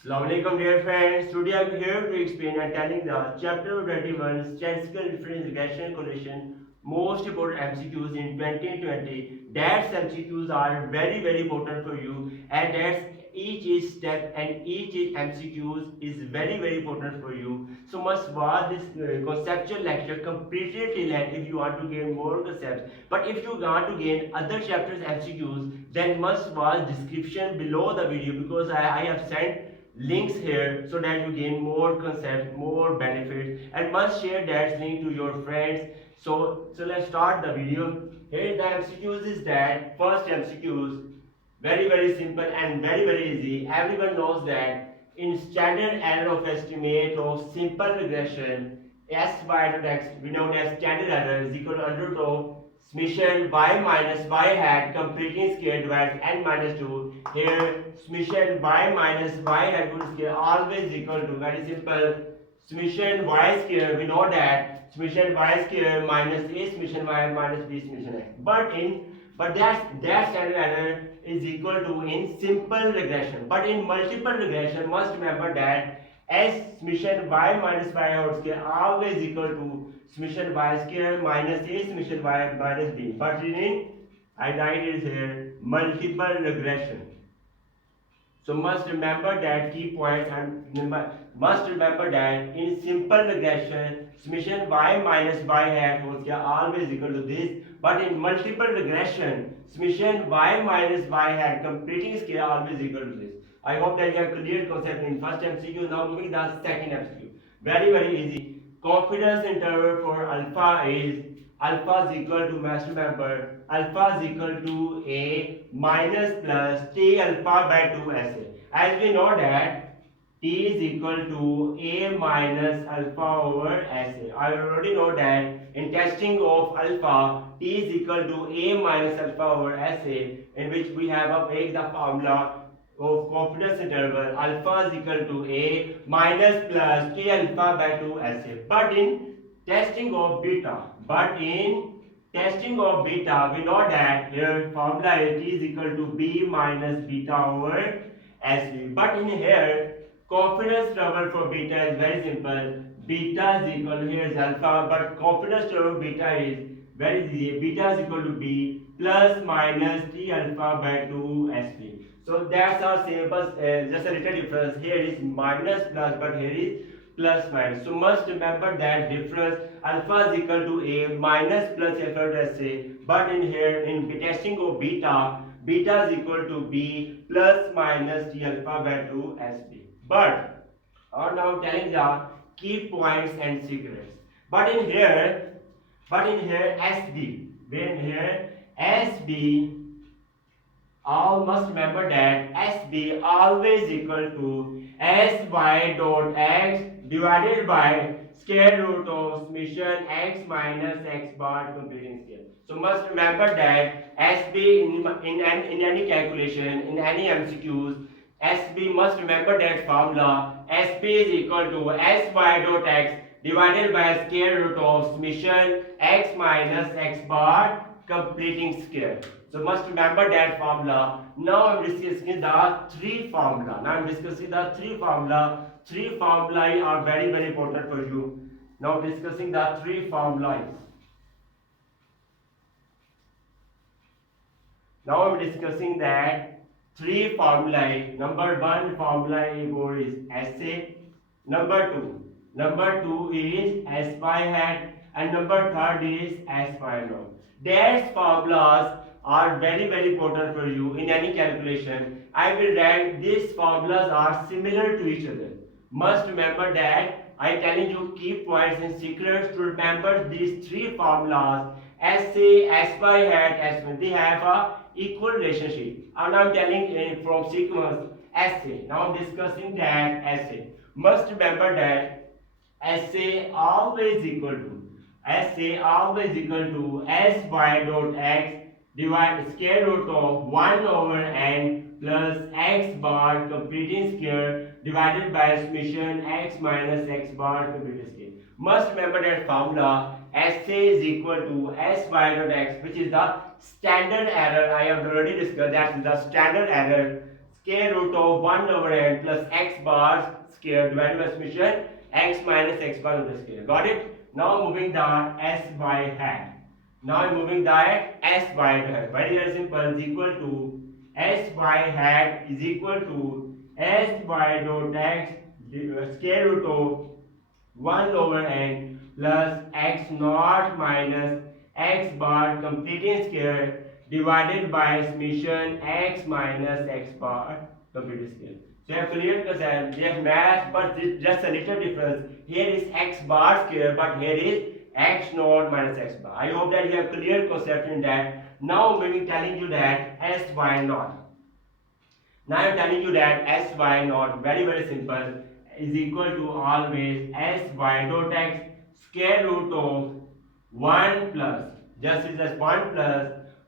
Assalamualaikum dear friends. Today I am here to explain and telling the chapter 21 statistical difference regression correlation most important MCQs in 2020. That MCQs are very important for you, and that's each step and each MCQs is very important for you. So must watch this conceptual lecture completely till end if you want to gain more concepts. But if you want to gain other chapters MCQs, then must watch description below the video because I have sent links here so that you gain more concepts, more benefits, and must share that link to your friends. So let's start the video. Here the MCQs is that first MCQs very simple and very easy. Everyone knows that in standard error of estimate of simple regression, S by dot x we know that standard error is equal to under root of summation y minus y hat completing square divides n minus 2. Here summation y minus y hat whole square always equal to very simple summation y square. We know that summation y square minus a summation y minus b summation x. But that standard error is equal to in simple regression. But in multiple regression, must remember that as summation y minus y whole square always equal to summation y square minus a summation y minus b. But in I write it here multiple regression. So must remember that key points and must remember that in simple regression summation y minus y hat whole square always equal to this, but in multiple regression summation y minus y hat completing square always equal to this. I hope that you have clear concept in first MCQ. Now moving the second MCQ. Very easy. Confidence interval for alpha is equal to, must remember, alpha is equal to a minus plus t alpha by 2 SA. As we know that t is equal to a minus alpha over SA. I already know that in testing of alpha, t is equal to a minus alpha over SA, in which we have applied the formula of confidence interval alpha is equal to a minus plus t alpha by 2 SA. But in testing of beta, we know that here formula is t is equal to b minus beta over SV. But in here confidence interval for beta is very simple. Beta is equal to, here is alpha, but confidence interval beta is very easy. Beta is equal to b plus minus t alpha by 2 SV. So that's our simple, just a little difference. Here is minus plus, but here is plus minus. So must remember that difference. Alpha is equal to a minus plus alpha to SA. But in here, in testing of beta, beta is equal to b plus minus t alpha by 2 SB. But are now telling the key points and secrets. But in here SB, when here SB, all must remember that SB always equal to Sy dot x divided by square root of summation x minus x bar completing scale. So must remember that SB in any calculation, in any MCQs, SB must remember that formula. SB is equal to Sy dot x divided by square root of summation x minus x bar completing square. So must remember that formula. Now I'm discussing the three formula. Three formulae are very important for you. Now discussing the three formulae. Now I'm discussing that three formulae. Number one formula is SA. Number two is S pi hat, and number third is S pi now. These formulas are very important for you in any calculation. I will write these formulas are similar to each other. Must remember that I telling you key points and secrets to remember these three formulas. SA, S pi hat, S pi, they have a equal relationship. And I'm telling from sequence SA. Now discussing that SA. Must remember that SA always equal to Sy dot x divide square root of 1 over n plus x bar completing square divided by summation x minus x bar completing square. Must remember that formula. Sa is equal to Sy dot x, which is the standard error. I have already discussed that is the standard error square root of 1 over n plus x bar square divided by summation x minus x bar over square. Got it? Now moving the sy hat. Now moving the sy hat. Very simple. Is equal to sy hat is equal to sy dot x square root of 1 over n plus x naught minus x bar completing square divided by summation x minus x bar completed square. So you have clear concept, they have math, but just a little difference. Here is x bar square, but here is x naught minus x bar. I hope that you have clear concept in that. Now we will be telling you that sy naught. Now I am telling you that sy naught, very simple, is equal to always sy dot x square root of 1 plus, just is as 1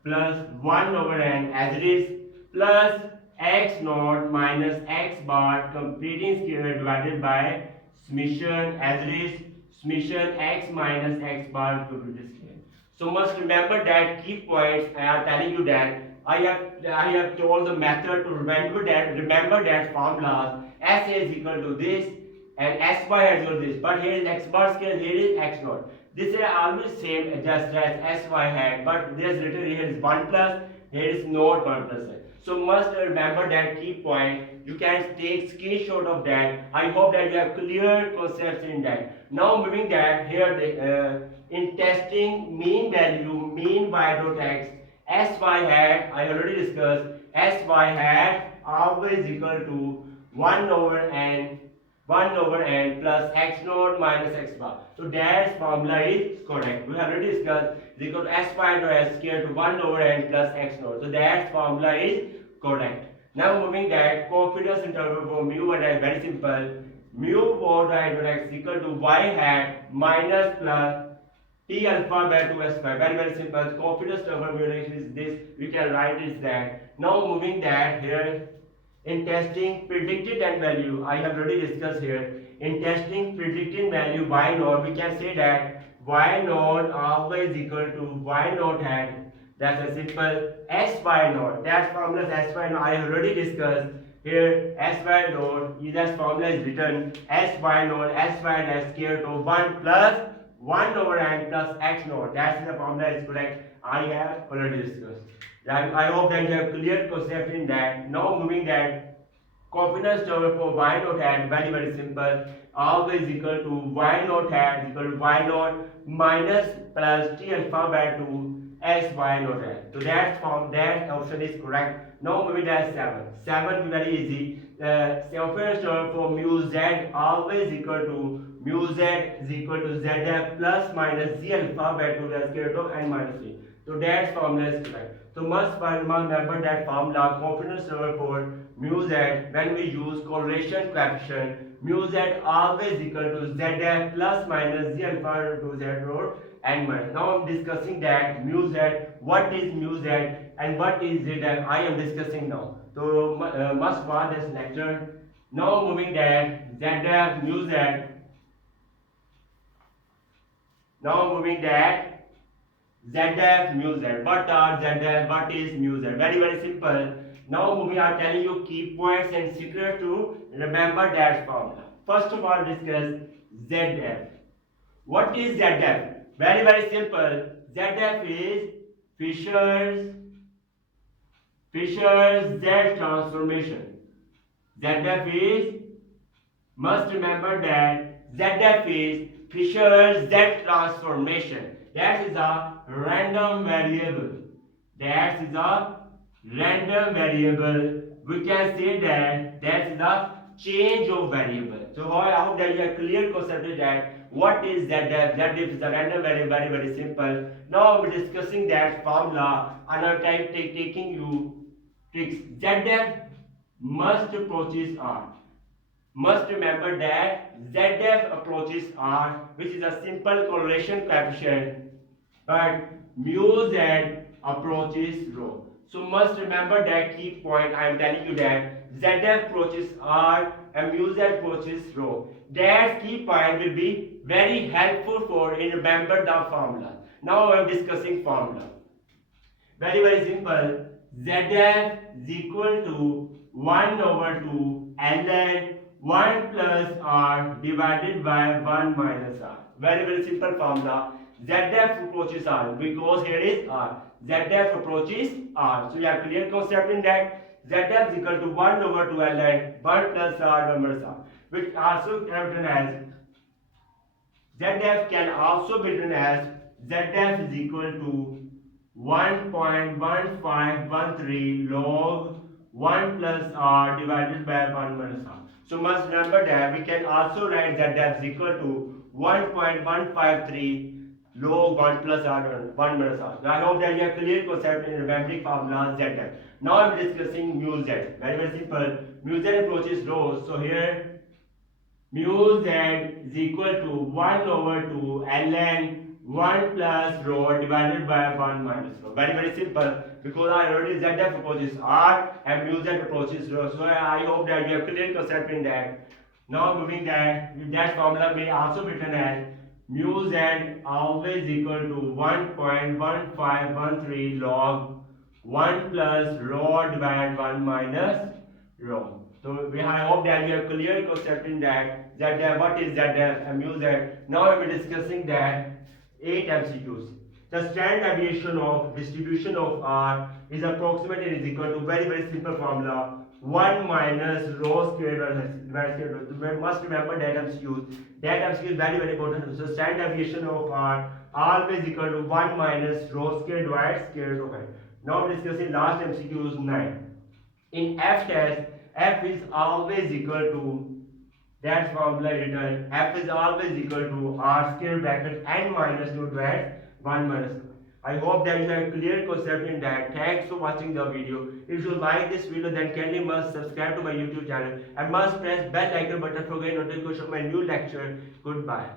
plus 1 over n as it is, plus x naught minus x bar completing square divided by summation as it is, summation x minus x bar completed square. So must remember that key points. I am telling you that I have told the method to remember that formulas. S is equal to this and s bar is equal to this, but here is x bar square, here is x naught. This is always same just as sy hat, but there is written here is 1 plus, here is not 1 plus. So must remember that key point. You can take screenshot of that. I hope that you have clear concepts in that. Now moving that here in testing mean value mean y dot x sy hat, I already discussed, sy hat always equal to 1 over n plus x naught minus x bar. So that formula is correct. We have already discussed is equal to sy dot s square to 1 over n plus x naught. So that formula is correct. Now moving that confidence interval for mu and very simple. Mu dot x equal to y hat minus plus T alpha by 2 square. Very simple. Confidence interval is this. We can write is that. Now moving that here in testing predicted n value, I have already discussed here. In testing predicted value y naught, we can say that y naught always equal to y naught hat. That's a simple sy naught. That formula is sy naught. I have already discussed here. Sy naught is as formula is written sy naught sy square to 1 plus 1 over n plus x naught. That's the formula is correct. I have already discussed. I hope that you have clear concept in that. Now moving that confidence interval for y naught hat, very simple. Always equal to y naught hat equal to y naught minus plus t alpha by 2 sy naught hat. So that option is correct. Now moving that 7. 7 very easy. Confidence interval for mu z always equal to mu z is equal to zf plus minus z alpha by 2 the square root of n minus 3. So that formula is correct. So must remember that formula confidence interval for mu z when we use correlation coefficient mu z always equal to zf plus minus z alpha to z root n minus. Now I am discussing that mu z, what is mu z and what is zf. I am discussing now. So must watch this lecture. Now moving that zf mu z. Now moving that ZF mu z. What are ZF? What is mu z? Very simple. Now we are telling you key points and secret to remember that formula. First of all, discuss ZF. What is ZF? Very simple. ZF is Fisher's Z transformation. ZF is, must remember that ZF is Fisher's Z transformation. That is a random variable. That is a random variable. We can say that is a change of variable. So I hope that you are clear concept that what is ZF. ZF is a random variable. Very simple. Now we are discussing that formula and I am taking you tricks. ZF must approaches R. Must remember that ZF approaches R, which is a simple correlation coefficient, but mu z approaches rho. So must remember that key point. I am telling you that ZF approaches R and mu z approaches rho. That key point will be very helpful for in remember the formula. Now I am discussing formula. Very simple. ZF is equal to 1 over 2 ln 1 plus r divided by 1 minus r. Very very simple formula. ZF approaches r because here is r. ZF approaches r. So you have clear concept in that. ZF is equal to 1 over 2 ln 1 plus r minus r, which also written as ZF can also be written as ZF is equal to 1.1513 log 1 plus r divided by 1 minus r. So must remember that we can also write ZF is equal to 1.153 log 1 plus r 1 minus r. So I hope that you have clear concept in remembering formula ZF. Now I am discussing mu z. Very very simple. Mu z approaches rho. So here mu z is equal to 1 over 2 ln 1 plus rho divided by 1 minus rho. Very very simple, because I already ZF approaches r and mu z approaches rho. So I hope that you have clear concept in that. Now moving that formula may also be written as mu z always equal to 1.1513 log 1 plus rho divided by 1 minus rho. So I hope that you have clear concept in that ZF, what is ZF and mu z. Now we will be discussing that 8 MCQs. The standard deviation of distribution of R is approximately is equal to very very simple formula 1 minus rho squared divided square root. We must remember that MCQ. That MCQ is very very important. So standard deviation of R always equal to 1 minus rho squared divided square root of n. Now we are discussing last MCQ is 9. In F test, F is always equal to, that formula written, F is always equal to R square bracket n minus 2 divided 1 minus 2. I hope that you have clear concept in that. Thanks for watching the video. If you like this video, then kindly must subscribe to my YouTube channel and must press bell icon button for getting notification of my new lecture. Goodbye.